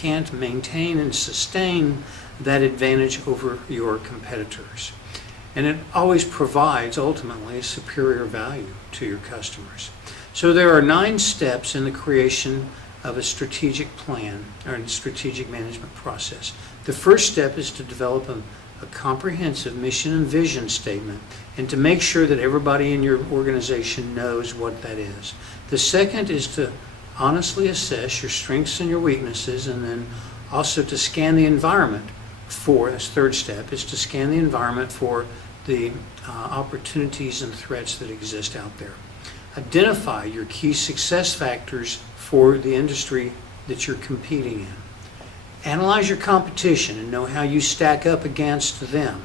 can't maintain and sustain that advantage over your competitors. And it always provides, ultimately, superior value to your customers. So there are 9 steps in the creation of a strategic plan or a strategic management process. The first step is to develop a comprehensive mission and vision statement and to make sure that everybody in your organization knows what that is. The second is to honestly assess your strengths and your weaknesses, and then also to scan the environment for, this third step, is to scan the environment for the opportunities and threats that exist out there. Identify your key success factors for the industry that you're competing in. Analyze your competition and know how you stack up against them.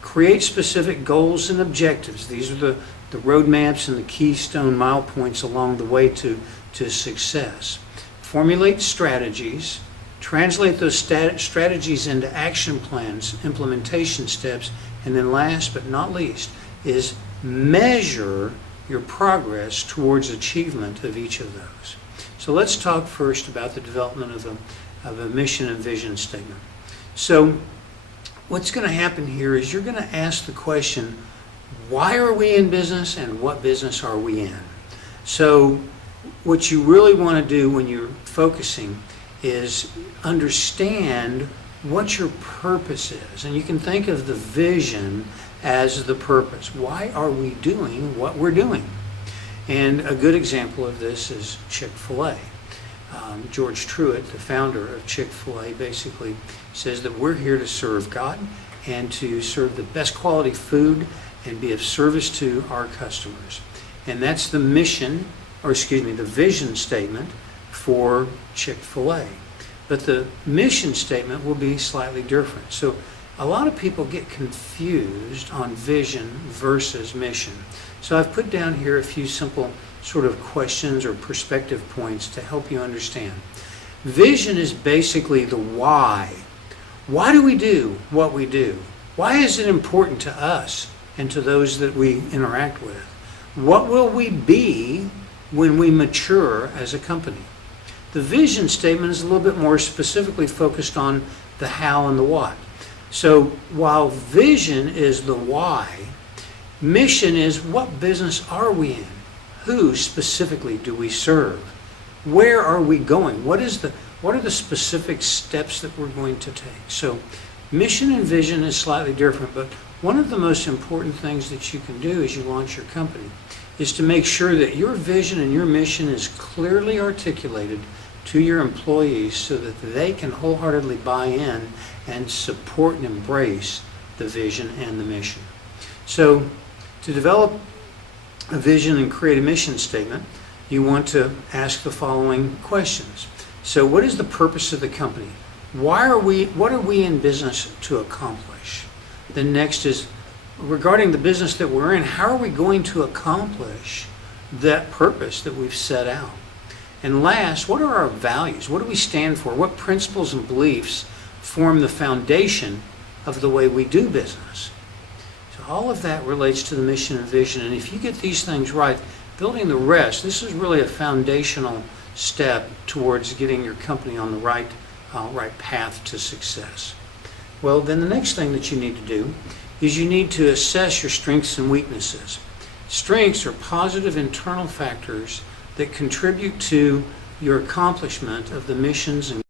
Create specific goals and objectives. These are the roadmaps and the keystone mile points along the way to success. Formulate strategies. Translate those strategies into action plans, implementation steps, and then last but not least is measure your progress towards achievement of each of those. So let's talk first about the development of a mission and vision statement. So what's going to happen here is you're going to ask the question, why are we in business and what business are we in? So what you really want to do when you're focusing is understand what your purpose is. And you can think of the vision as the purpose. Why are we doing what we're doing? And a good example of this is Chick-fil-A. George Truett, the founder of Chick-fil-A, basically says that we're here to serve God and to serve the best quality food and be of service to our customers. And that's the mission, or excuse me, the vision statement for Chick-fil-A. But the mission statement will be slightly different. So a lot of people get confused on vision versus mission. So I've put down here a few simple sort of questions or perspective points to help you understand. Vision is basically the why. Why do we do what we do? Why is it important to us and to those that we interact with? What will we be when we mature as a company? The vision statement is a little bit more specifically focused on the how and the what. So while vision is the why, mission is what business are we in? Who specifically do we serve? Where are we going? What are the specific steps that we're going to take? So mission and vision is slightly different, but one of the most important things that you can do as you launch your company is to make sure that your vision and your mission is clearly articulated to your employees so that they can wholeheartedly buy in and support and embrace the vision and the mission. So to develop a vision and create a mission statement, you want to ask the following questions. So what is the purpose of the company? What are we in business to accomplish? Then next is, regarding the business that we're in, how are we going to accomplish that purpose that we've set out? And last, what are our values? What do we stand for? What principles and beliefs form the foundation of the way we do business? So all of that relates to the mission and vision. And if you get these things right, building the rest, this is really a foundational step towards getting your company on the right path to success. Well, then the next thing that you need to do is you need to assess your strengths and weaknesses. Strengths are positive internal factors that contribute to your accomplishment of the missions and